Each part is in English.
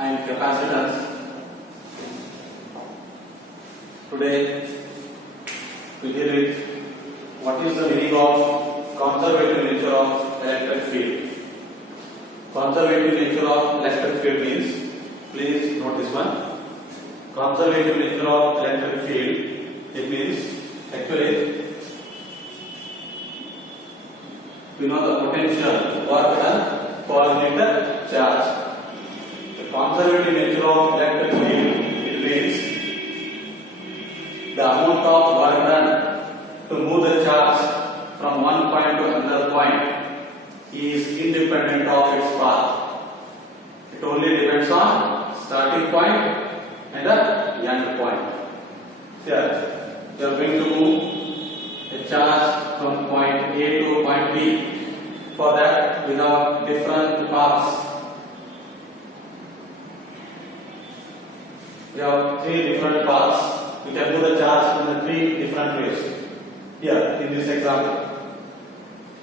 and capacitance. Today we deal with what is the meaning of conservative nature of electric field. Conservative nature of electric field means, please note this one. Conservative nature of electric field, it means actually we know the potential work done per unit charge. The conservative nature of electric field, it means the amount of work done to move the charge from one point to another point is independent of its path. It only depends on starting point and the end point. Here, you are going to move a charge from point A to point B. For that, we have different paths. We have three different paths. We can move the charge in the three different ways. Here, in this example.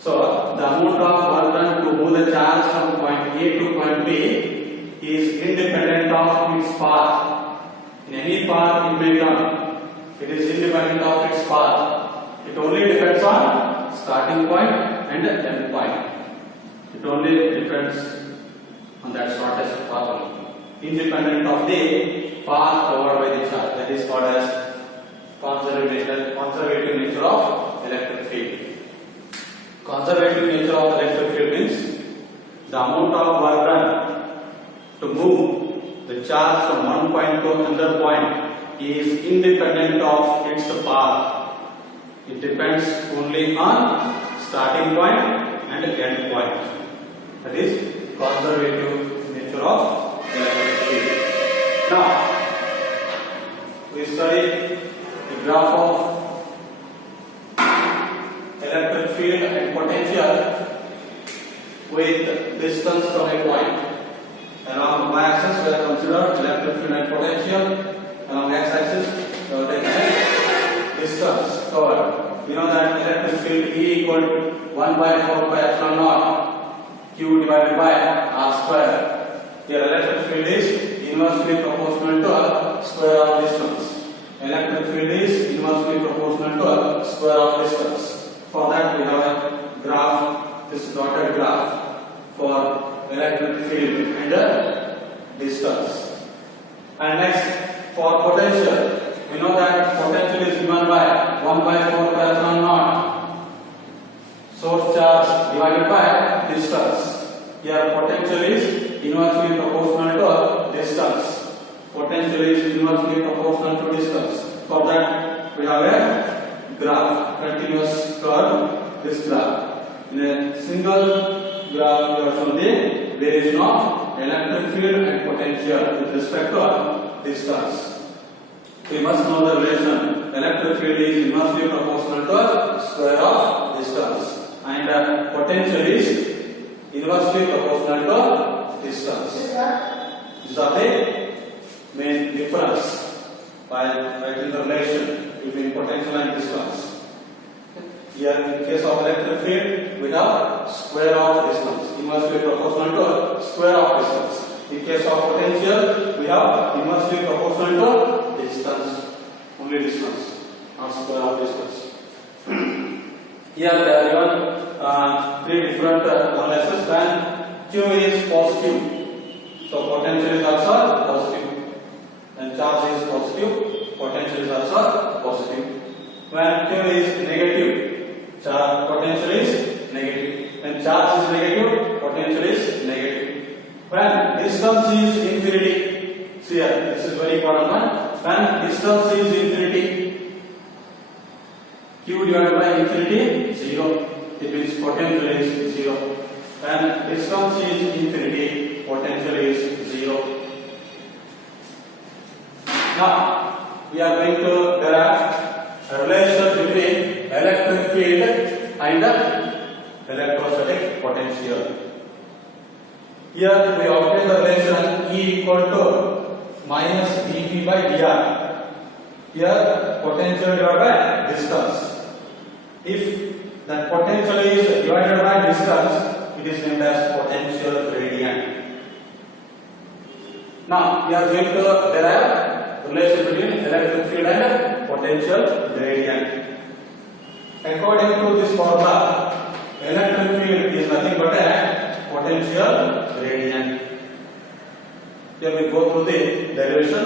So, the amount of work done to move the charge from point A to point B is independent of its path. In any path it may come, it is independent of its path. It only depends on starting point and the end point. It only depends on that shortest path only. Independent of the path covered by the charge. That is called as conservative nature of electric field. Conservative nature of electric field means the amount of work done to move the charge from one point to another point is independent of its path. It depends only on starting point and end point. That is conservative nature of electric field. Now, we study the graph of electric field and potential with distance from a point. Along y-axis we have considered electric field and potential. Along x-axis we have taken distance covered. We know that electric field E equal to 1 by 4 pi epsilon naught Q divided by R square. Here electric field is inversely proportional to square of distance. Electric field is inversely proportional to square of distance. For that we have a graph, this dotted graph for electric field and distance. And next, for potential, we know that potential is given by 1 by 4 pi epsilon naught source charge divided by distance. Here potential is inversely proportional to distance. Potential is inversely proportional to distance. For that we have a graph, continuous curve, this graph. In a single graph we have shown the variation of electric field and potential with respect to distance. We must know the relation. Electric field is inversely proportional to square of distance and potential is inversely proportional to distance. These are the main difference by writing the relation between potential and distance. Here in case of electric field we have square of distance, inversely proportional to square of distance. In case of potential we have inversely proportional to distance, only distance, not square of distance. Here there are given three different analyses when Q is positive. So potential is also positive. When charge is positive, potential is also positive. When Q is negative, potential is negative. When charge is negative, potential is negative. When distance is infinity, see here, this is very important one. When distance is infinity, Q divided by infinity, 0. It means potential is 0. When distance is infinity, potential is 0. Now, we are going to derive a relation between electric field and electrostatic potential. Here we obtain the relation E equal to minus dV by dr. Here potential divided by distance. If that potential is divided by distance, it is named as potential gradient. Now we are going to derive relation between electric field and potential gradient. According to this formula, electric field is nothing but a potential gradient. Here we go through the derivation.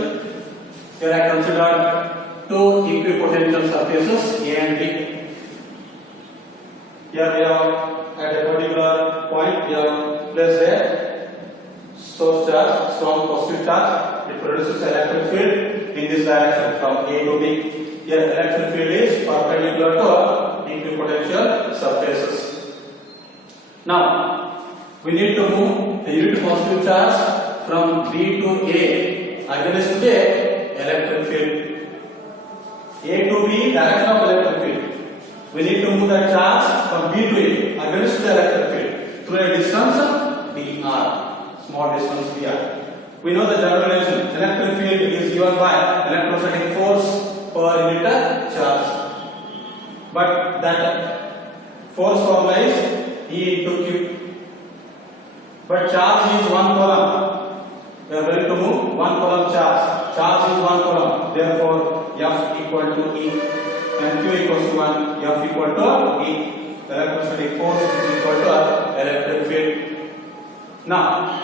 Here I considered two equipotential surfaces A and B. Here we have at a particular point we have placed a source charge, strong positive charge. It produces electric field in this direction from A to B. Here electric field is perpendicular to equipotential surfaces. Now we need to move the unit positive charge from B to A against the electric field. A to B direction of electric field. We need to move that charge from B to A against the electric field through a distance dr, small distance dr. We know the general relation. Electric field is given by electrostatic force per unit charge. But that force formula is E into Q. But charge is 1 coulomb. We are going to move 1 coulomb charge. Charge is 1 coulomb. Therefore, F equal to E and Q equals to 1. F equal to E. Electrostatic force is equal to electric field. Now,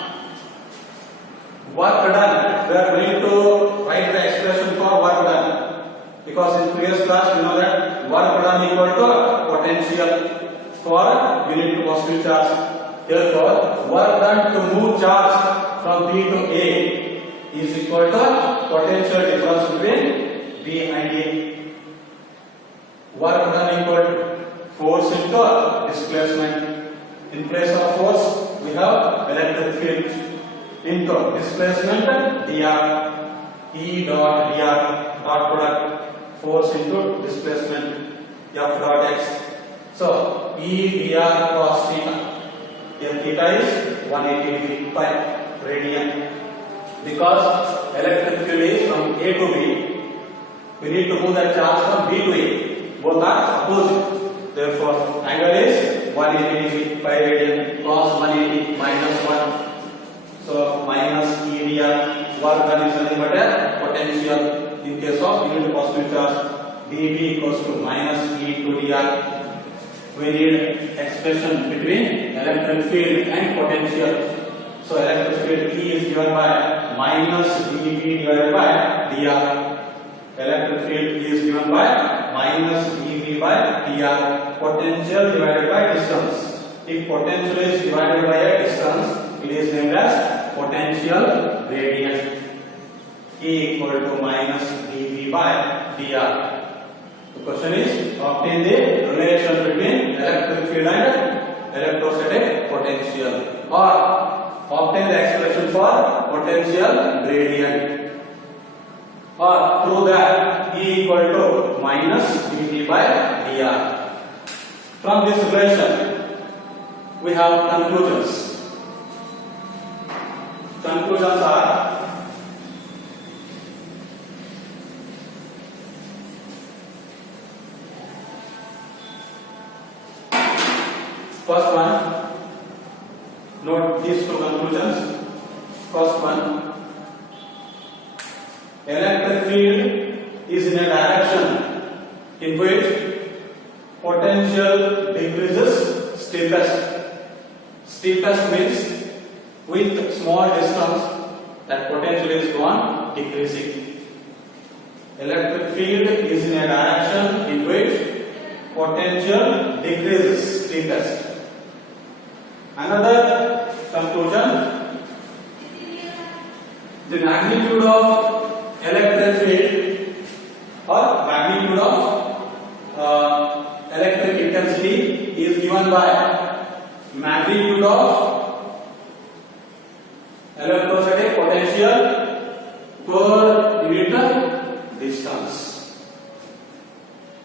work done. We are going to write the expression for work done. Because in previous class we know that work done equal to potential for unit positive charge. Therefore, work done to move charge from B to A is equal to potential difference between B and A. Work done equal to force into displacement. In place of force, we have electric field into displacement dr. E dot dr dot product force into displacement F dot x. So E dr cos theta. Here theta is 180 degree by radian. Because electric field is from A to B, we need to move that charge from B to A. Both are opposite. Therefore, angle is 180 degree by radian. Cos 180 minus 1. So minus E dr. Work done is nothing but a potential in case of unit positive charge. dB equals to minus E to dr. We need expression between electric field and potential. So electric field E is given by minus dB divided by dr. Electric field E is given by minus dB by dr. Potential divided by distance. If potential is divided by a distance, it is named as potential gradient. E equal to minus dB by dr. The question is obtain the relation between electric field and electrostatic potential, or obtain the expression for potential gradient, or prove that E equal to minus dB by dr. From this relation, we have conclusions. Conclusions are: first one, note these two conclusions. First one, electric field is in a direction in which potential decreases steepest. Steepest means with small distance that potential is gone decreasing. Electric field is in a direction in which potential decreases steepest. Another conclusion: the magnitude of electric field or magnitude of electric intensity is given by magnitude of electrostatic potential per unit distance.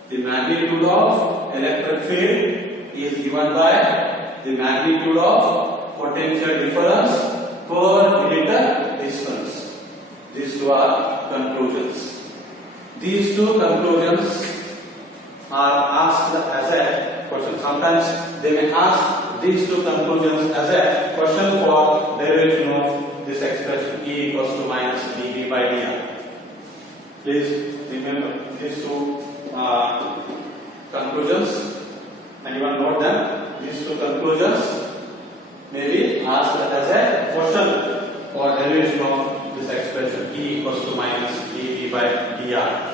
The magnitude of electric field is given by the magnitude of potential difference per unit distance. These two are conclusions. These two conclusions are asked as a question. Sometimes they may ask these two conclusions as a question for derivation of this expression E equals to minus dV by dr. Please remember these two conclusions and you will note them. These two conclusions may be asked as a question for derivation of this expression E equals to minus dV by dr.